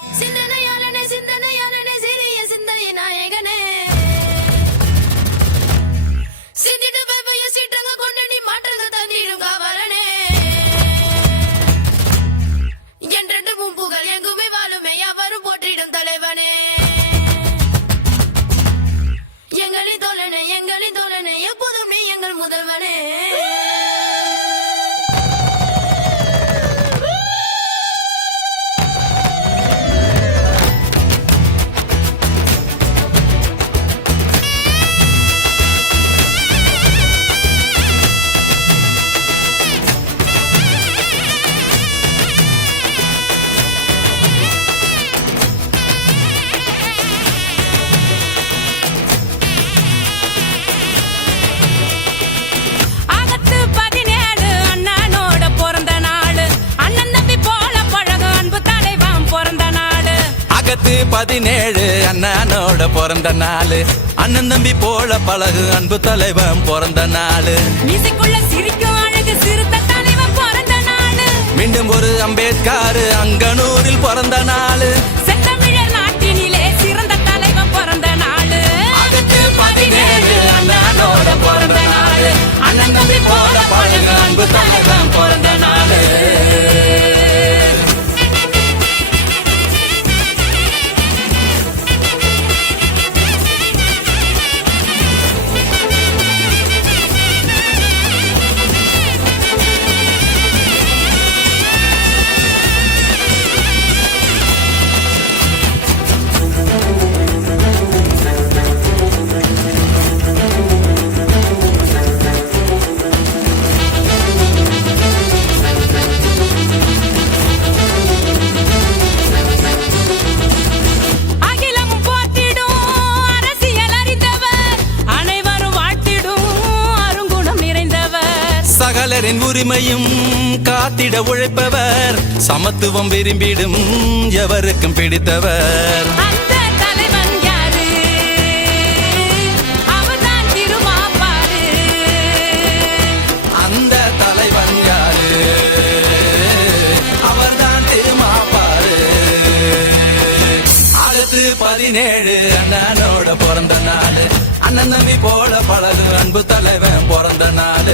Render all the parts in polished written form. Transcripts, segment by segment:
சிந்தனையாளனே சிந்தனையாளனே சிறிய சிந்தை நாயகனே சிந்திட்டு போய் சீட்டங்க கொண்டு நீ மாற்றங்கள் தந்திடும் காவலனே என்றென்று மும்புகள் எங்குமே வாழுமே யாவரும் போற்றிடும் தலைவனே எங்களின் தோழனே எப்போதும் நீ எங்கள் முதல்வனே ஆகத்து 17 அண்ணனோட பிறந்த நாள் அண்ணன் தம்பி போல பழகு அன்பு தலைவன் பிறந்த நாள் மீசைக்குள்ள சிரிக்கும் அழகு சிறுத்த தலைவன் பிறந்த நாள் மீண்டும் ஒரு அம்பேத்கர் அங்கனூரில் பிறந்த நாள் செந்தமிழர் நாட்டினிலே சிறந்த தலைவன் பிறந்த நாள் ஆகத்து 17 அண்ணனோட பிறந்த நாள் அண்ணன் தம்பி போல பழகு அன்பு தலைவன் பிறந்த நாள் சகலரின் உரிமையும் காத்திட உழைப்பவர் சமத்துவம் விரும்பிடும் எவருக்கும் பிடித்தவர் அந்த தலைவன் யாரு அவர்தான் திருமாப்பாரு அந்த தலைவன் யாரு அவர்தான் திருமாப்பாரு ஆகத்து 17 அண்ணனோட பிறந்த நாள் அண்ணன் தம்பி போல பழகு அன்பு தலைவன் பிறந்த நாள்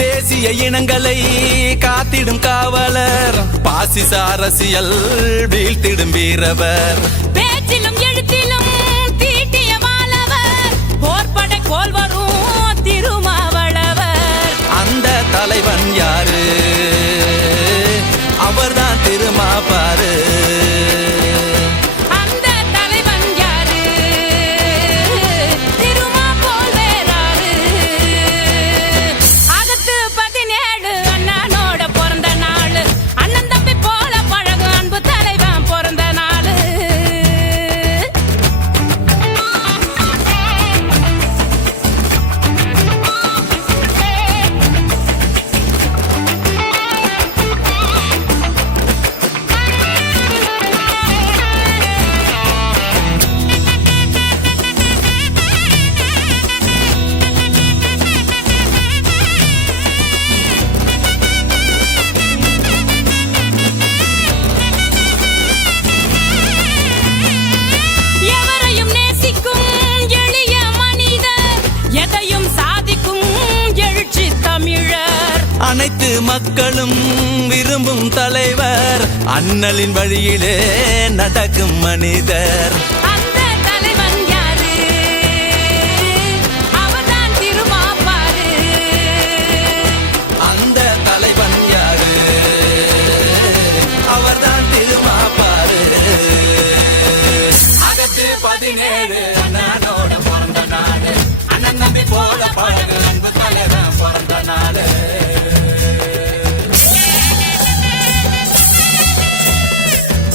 தேசிய இனங்களை காத்திடும் காவலர் பாசிச அரசியல் வீழ்த்திடும் வீரவர் பேச்சிலும் எழுத்திலும் தீட்டிய மாலவர் போர்படை போல் வரும் திருமாவளவர் அந்த தலைவன் யாரு அவர்தான் திருமாப்பாரு அந்த தலைவன் யாரு திருமா போல் வேறாரு ஆகத்து 17 அண்ணனோட பிறந்த நாள் அண்ணன் தம்பி போல பழகு அன்பு தலைவன் பிறந்த நாள் எவரையும் நேசிக்கும் எளிய மனிதர் எதையும் சாதிக்கும் எழுச்சி தமிழர் அனைத்து மக்களும் விரும்பும் தலைவர் அண்ணலின் வழியிலே நடக்கும் மனிதர் அந்த தலைவன் யாரு அவர்தான் திருமாப்பாரு அந்த தலைவன் யாரு அவர்தான் திருமாப்பாரு ஆகத்து 17 அண்ணனோட பிறந்த நாள் அண்ணன் தம்பி போல பழகு அன்பு தலைவன் பிறந்த நாள்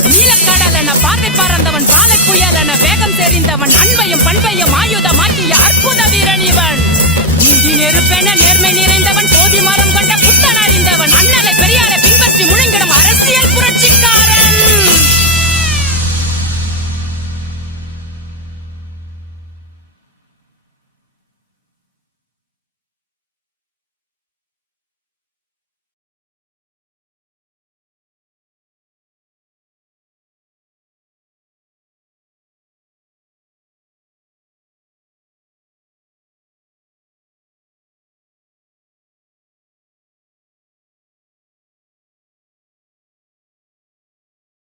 நீலக்கடலென பாதை பறந்தவன் பாலை புயலென வேகம் தெரிந்தவன் அன்பையும் பண்பையும் ஆயுதமாக்கிய அற்புத வீரன் இவன் நீதி நெருப்பென நேர்மை நிறைந்தவன் போதி மரம்